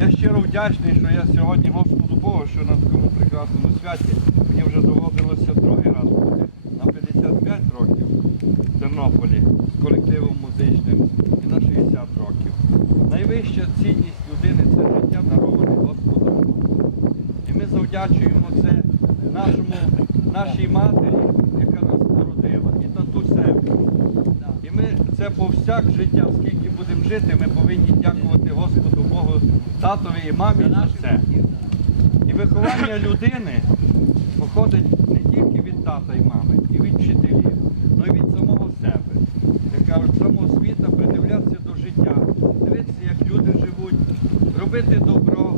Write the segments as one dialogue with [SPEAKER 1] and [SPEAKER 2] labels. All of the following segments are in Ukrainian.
[SPEAKER 1] Я щиро вдячний, що я сьогодні Господу Богу, що на такому прекрасному святі мені вже доводилося другий раз бути на 55 років в Тернополі з колективом музичним і на 60 років. Найвища цінність людини це життя дароване Господом. І ми завдячуємо це нашому, нашій матері, яка нас народила, і татусеві. І ми це повсяк життя, скільки будемо жити, ми повинні дякувати Господу Богу, татові і мамі за це. І виховання людини походить не тільки від тата і мами, і від вчителів, але й від самого себе. Як кажуть, самого світа придивлятися до життя, дивитися, як люди живуть, робити добро,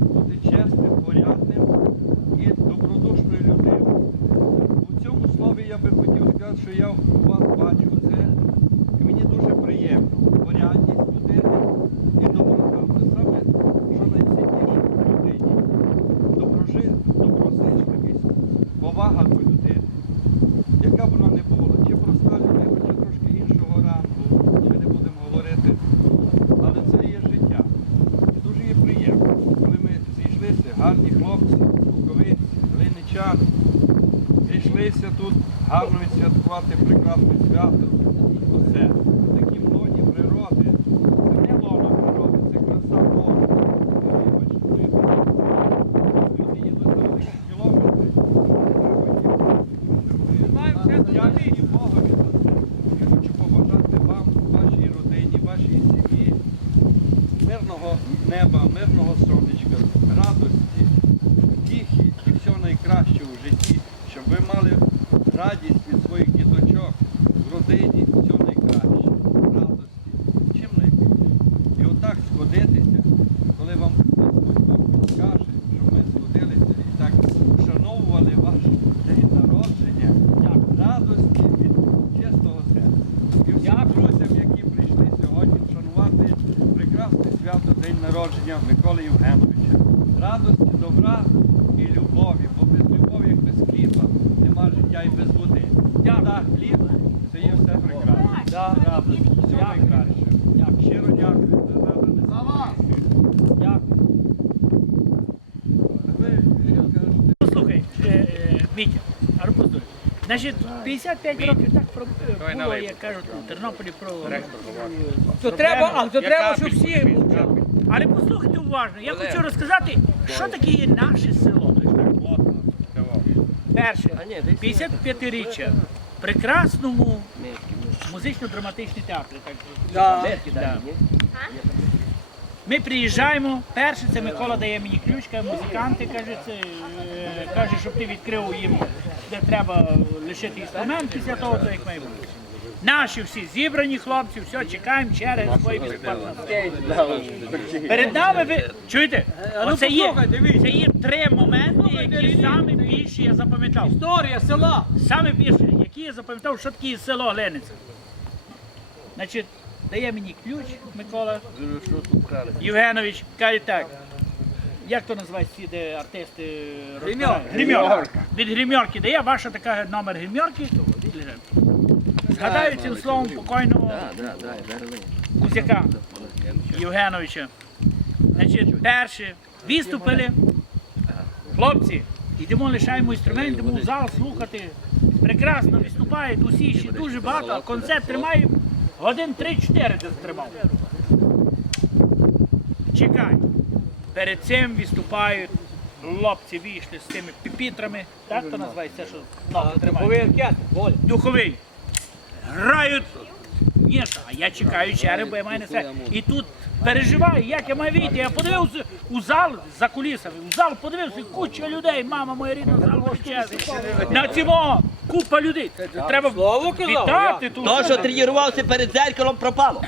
[SPEAKER 1] бути чесним, порядним і добродушною людиною. У цьому слові я би хотів сказати, що я у вас бачу це, і мені дуже приємно. Порядність людини і доброта. Це саме, що найцінніше в людині. Доброжи, доброзичливість, повага до людини. Яка б вона не була, чи проста людина, чи трошки іншого рангу, ми не будемо говорити. Але це є життя. І дуже є приємно, коли ми зійшлися, гарні хлопці, буковиці, глиничани, зійшлися тут гарно відсвяткувати прекрасне свято. Оце, Такі лоні природи. Це не лоно природи, це краса Божа. Вибачте, люди їдуть за великі кілометри. Дякую Богові за це. Я хочу побажати вам, вашій родині, вашій сім'ї мирного неба, мирного сонечка, радості, тихі і всього найкращого в житті, щоб ви мали радість від своїх діточок в родині, всього найкраще, радості, чим найбільше. І отак сходитися, коли вам Господь Бог підкаже, щоб ми сходилися і так вшановували ваш день народження, радості від чистого серця. І всім друзям, які прийшли сьогодні вшанувати прекрасне свято День народження Миколи Євгеновича. Радості, добра і любові, бо без любові, як без хліба, нема життя і без води. Вода, хліб, це є все прекрасно. Радості, всього найкраще. Щиро дякую за?
[SPEAKER 2] Послухай, е, е, Вітя, а ну. Значить, 55 років так про, е, було, як кажуть, у Тернополі про...
[SPEAKER 3] То треба, а то треба, щоб всі мовчали.
[SPEAKER 2] Але послухайте уважно, я хочу розказати, що таке є наше село. Перше, 55-річчя в прекрасному музично-драматичній театрі. Так,
[SPEAKER 3] Да.
[SPEAKER 2] Да. Ми приїжджаємо, перше це Микола дає мені ключ, каже, музиканти, каже, це, е, каже, щоб ти відкрив їм, де треба лишити інструмент, після того, то як має бути. Наші всі зібрані хлопці, все, чекаємо черги, свої безплатно. Перед нами ви чуєте?
[SPEAKER 3] ну
[SPEAKER 2] Оце є, це є три моменти, які саме більше я запам'ятав.
[SPEAKER 3] Історія села.
[SPEAKER 2] Саме більше, які я запам'ятав, що таке село Лениця. Значить, дає мені ключ Микола Євгенович, каже так. Як то називається ці, де артисти розбирають? Гримьорка. Від гримьорки дає ваша така номер гримьорки. Згадаю цим словом покойного Кузяка Євгеновича. Значить, перше, виступили. Хлопці, йдемо, лишаємо інструмент, йдемо в зал слухати. Прекрасно виступають усі ще дуже багато, а концерт тримає годин 3-4 десь тримав. Чекай. Перед цим виступають хлопці вийшли з тими піпітрами. Так то називається, що ноги тримають.
[SPEAKER 3] Духовий оркестр,
[SPEAKER 2] Духовий. Грають. Ні, а я чекаю черги, бо я маю на це. І тут переживаю, як я маю вийти. Я подивився у зал за кулісами. У зал подивився, куча людей, мама моя рідна, зал величезний. На цьому купа людей. Треба вітати тут.
[SPEAKER 4] То, що тренувався перед дзеркалом, пропало.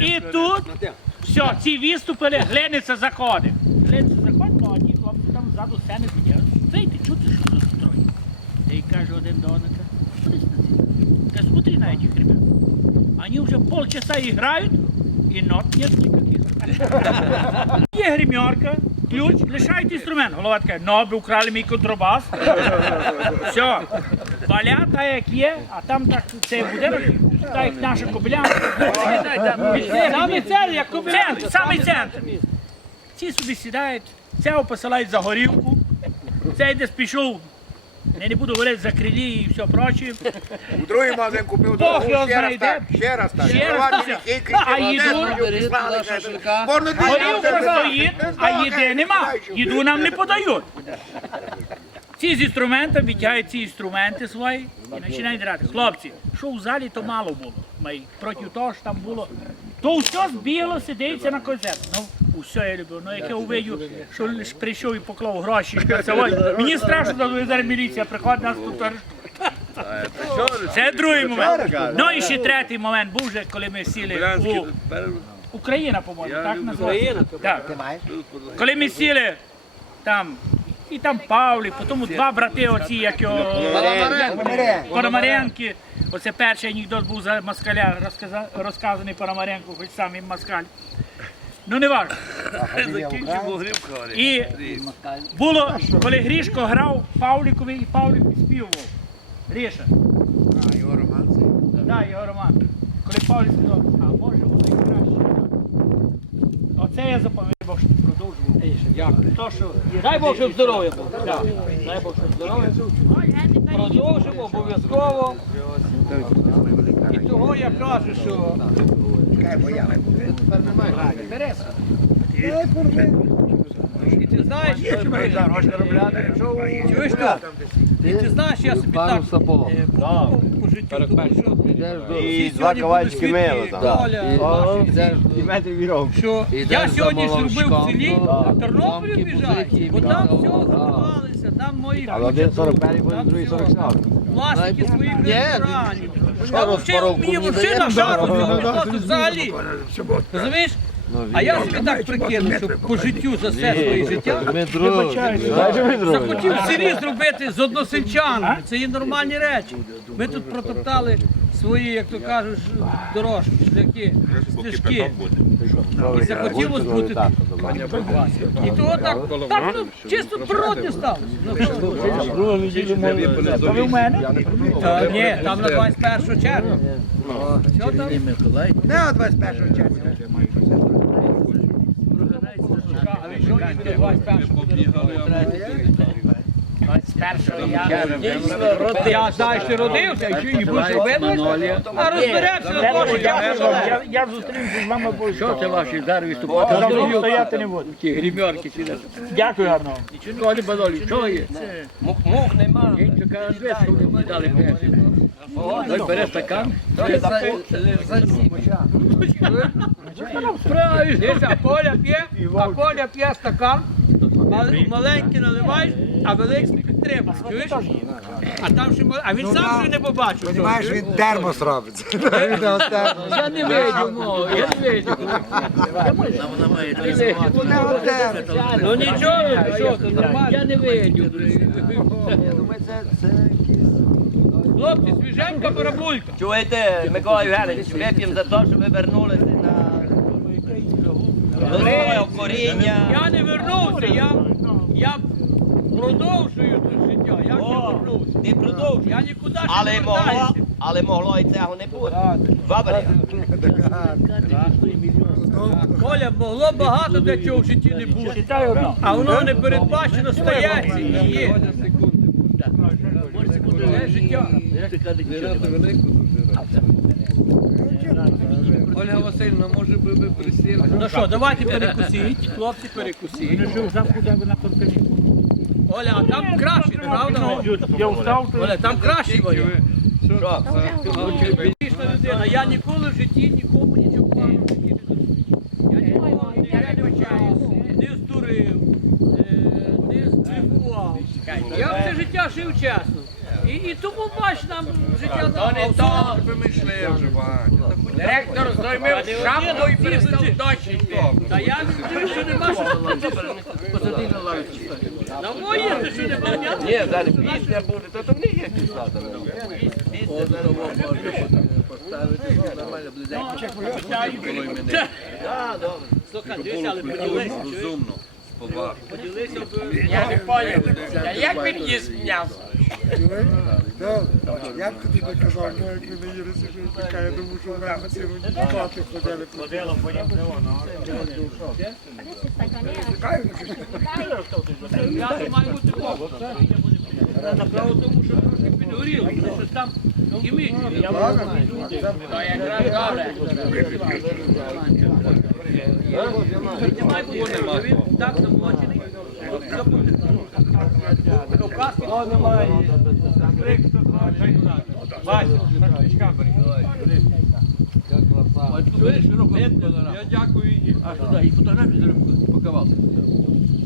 [SPEAKER 2] І тут все, ці виступили, глиниця заходить. Глиниця заходить, ну а ті хлопці там ззаду сцени сидять. Вийти, чути, що тут строй. Та й каже один до одного, Та смотри на этих ребят. Они уже полчаса играют, и нот нет никаких. Є гримерка, ключ, лишають інструмент. Голова така, ну, ви украли мій контрабас. Все. Балята як є, а там так цей будинок так як наша Кобилянка.
[SPEAKER 3] Саме це, як
[SPEAKER 2] Центр, самий центр. Ці собі сідають, цього посилають за горівку, цей десь пішов, я не буду говорити за крилі і все проче.
[SPEAKER 5] У другий магазин купив
[SPEAKER 2] Бог його
[SPEAKER 5] ще раз
[SPEAKER 2] знайде.
[SPEAKER 5] так, ще раз так.
[SPEAKER 2] Ще раз так. А їду? Горілка стоїть, а їди нема. Їду нам не подають. Ці з інструментом відтягають ці інструменти свої і починають грати. Хлопці, що в залі, то мало було. Май, проти того ж там було. То все збігло, сидиться на концерт. Ну, усе я люблю. Ну як я увидю, що лиш прийшов і поклав гроші, це, мені страшно, що зараз міліція приходить нас тут арештує. Це другий момент. Ну і ще третій момент був вже, коли ми сіли у Україна, по-моєму, так називається? Так. Коли ми сіли там, і там Павлі, потім два брати оці, як його Пономаренки. Оце перший анекдот був за москаля, розказаний Пономаренко, хоч сам і москаль. Ну не важко. І було, коли Грішко грав Павлікові і Павлік співував. Гріша.
[SPEAKER 5] А, його роман цей.
[SPEAKER 2] Так, його роман. Коли Павлік сказав, а може воно і краще. Оце я запам'ятав, що ти продовжував. То, що
[SPEAKER 3] Дай Бог, щоб здоров'я було. Дай Бог, щоб здоров'я. Продовжимо обов'язково. І того я кажу, що і ти знаєш, що чуєш що? І ти знаєш, я собі так е, по життю, тому що
[SPEAKER 6] І два
[SPEAKER 3] сьогодні
[SPEAKER 6] кавачки
[SPEAKER 3] були
[SPEAKER 6] мила там.
[SPEAKER 3] Коля,
[SPEAKER 6] І метр вірок.
[SPEAKER 3] що? Я сьогодні зробив в селі, а Тернополі біжать, бо там все готувалися, там мої
[SPEAKER 6] Але один 45 буде,
[SPEAKER 3] там
[SPEAKER 6] другий
[SPEAKER 3] всього.
[SPEAKER 6] 47.
[SPEAKER 3] власники своїх ресторанів. А взагалі, мені взагалі на жару взагалі. Розумієш? А я собі так прикинув, що по життю за все своє життя захотів в селі зробити з односельчанами. Це є нормальні речі. Ми тут протоптали свої, як то кажуть, дорожки, шляхи, стежки. І захотілося бути тут. І того так, так ну, чисто природне сталося. Ну.
[SPEAKER 2] Та ви в мене?
[SPEAKER 3] Та, ні, там на 21 червня. Що там?
[SPEAKER 5] Не, 21 червня.
[SPEAKER 3] А ви що, ні, 21 Я що родився, і що і будеш робити, а розберемося на те, що я
[SPEAKER 2] Я, я зустрінуся з вами бо що це ваші зараз виступати? стояти не буду. Ті грімерки сидять. Дякую гарно. Не бадолі, що є?
[SPEAKER 4] Мух, нема.
[SPEAKER 2] Він чекає дві, що вони дали перші. Ой, бере стакан.
[SPEAKER 3] Дивіться, а п'є, а Коля п'є стакан, мал- маленький наливаєш, а великий підтримуєш, чуєш? А там ще мал- а він сам ще не побачив. що.
[SPEAKER 5] Маєш він термос робить.
[SPEAKER 2] Я не видів, ну, я не видів.
[SPEAKER 3] Ну нічого, що, це нормально.
[SPEAKER 2] Я не видів.
[SPEAKER 3] Хлопці, свіженька барабулька.
[SPEAKER 4] Чуєте, Микола Євгенович, вип'ємо за те, що ви вернулися на до свого коріння.
[SPEAKER 3] Я не вернувся, я, я продовжую тут життя, я не
[SPEAKER 4] О,
[SPEAKER 3] вернувся.
[SPEAKER 4] ти продовжуй.
[SPEAKER 3] Я нікуди ще
[SPEAKER 4] Але
[SPEAKER 3] не
[SPEAKER 4] могло,
[SPEAKER 3] вертаюся.
[SPEAKER 4] але могло і цього не бути. Два варіанти.
[SPEAKER 3] Коля, могло багато де чого в житті не бути. А воно не передбачено стається і є. Це життя.
[SPEAKER 7] Ольга Васильівна, може би ви присіли?
[SPEAKER 3] Ну що, давайте перекусіть, хлопці перекусіть. Оля, а там краще, правда?
[SPEAKER 2] Я встав,
[SPEAKER 3] Оля, там краще. Оля.
[SPEAKER 4] Що?
[SPEAKER 3] Людина. Я ніколи в житті нікому нічого поганого в житті не зробив. Я ніколи не вибачаюся, не здурив, е, не здрифував. Я все життя жив чесно. І, тому бач нам життя дало.
[SPEAKER 5] Вимишляє вже, Ваня.
[SPEAKER 7] Директор шапку і перестав дощ.
[SPEAKER 3] Та я не що нема що.
[SPEAKER 7] Посади на лавочку.
[SPEAKER 3] На моє, ти що не пам'ятаєш?
[SPEAKER 4] Ні, зараз пісня буде, то там не є кислота. Пісня зараз
[SPEAKER 7] Нормально, близенько.
[SPEAKER 4] Так, добре.
[SPEAKER 3] Слухай, дивися, але поділися.
[SPEAKER 5] Розумно.
[SPEAKER 3] Поділися
[SPEAKER 7] не поняв. Як він їсть м'ясо?
[SPEAKER 5] Я б тобі не казав, ну як не їдете, що така, я думаю, що в ходили.
[SPEAKER 2] Ходило по ньому, воно.
[SPEAKER 3] Я має бути кого. Направо тому, що трошки підгоріло, щось там хімічне. Я
[SPEAKER 7] То якраз добре.
[SPEAKER 3] не
[SPEAKER 4] Я дякую. А що, і фотографії зробили по.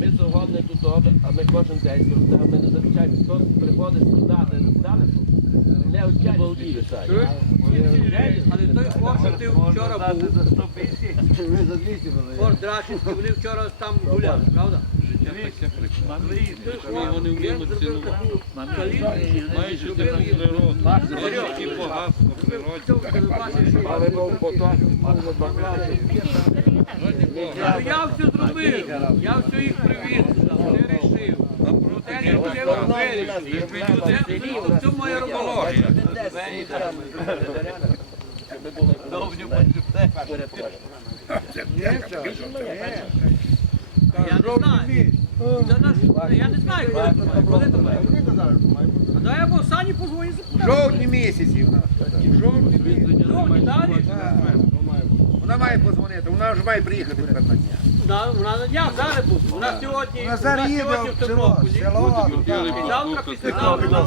[SPEAKER 4] Ми сьогодні тут, а ми кожен день ми не замічаємо, хто приходить сюди, де здалеку, не одягнений.
[SPEAKER 3] Але той хлопчик ти вчора був. Форт Драчинський, вони вчора там гуляли, правда?
[SPEAKER 1] Маючи таку природу, багатство природі.
[SPEAKER 4] Але був потім, мало багато.
[SPEAKER 3] Ну, Я все зробив, я все їх привіз, все рішив. Не. Наш, я не знаю, коли, то має. А дай або Сані позвоню
[SPEAKER 5] В жовтні місяці в нас. Жовтні місяці.
[SPEAKER 3] Сьогодні далі.
[SPEAKER 5] Вона має подзвонити, вона вже має приїхати тепер на дня.
[SPEAKER 3] Да, вона на зараз буде. Вона сьогодні,
[SPEAKER 5] Вона зараз їде
[SPEAKER 3] сьогодні
[SPEAKER 5] в
[SPEAKER 3] Тернополі.
[SPEAKER 5] село.
[SPEAKER 3] І завтра післязавтра.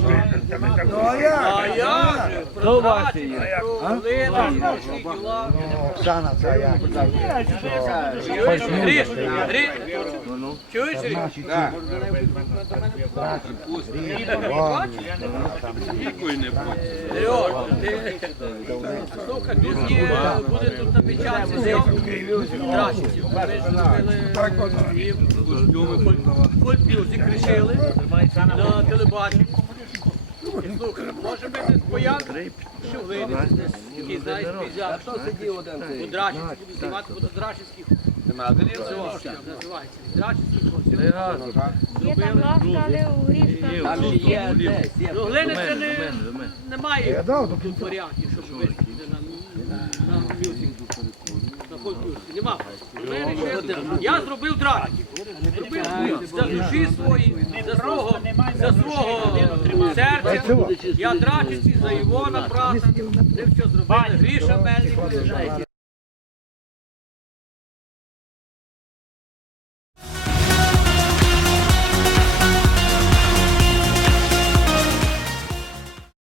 [SPEAKER 5] Ну а я?
[SPEAKER 3] А я же про праці, про глину, всі діла.
[SPEAKER 5] Оксана, це я.
[SPEAKER 3] Чуєш, Гриш, чуєш, Гриш?
[SPEAKER 5] Так.
[SPEAKER 1] Нікої не було.
[SPEAKER 3] Серйозно, ти- Слухай, тут є, буде тут намічатися зйомки трачівців. Ми ж зробили їм на телебаченні. І слухай, може десь поян, що ви такий, знаєш, пізя. Хто сидів один? У Драчівській, буду знімати, буду Драчівських. Називається. Драчівських.
[SPEAKER 8] Є там лавка, у Грішка.
[SPEAKER 3] Ну, глини це немає варіантів, щоб вийти на, на мюзик. Я зробив. Зробив за душі свої, за свого, серця. Я драчівці за Івона, брата. Все зробили. Гріша Мельник.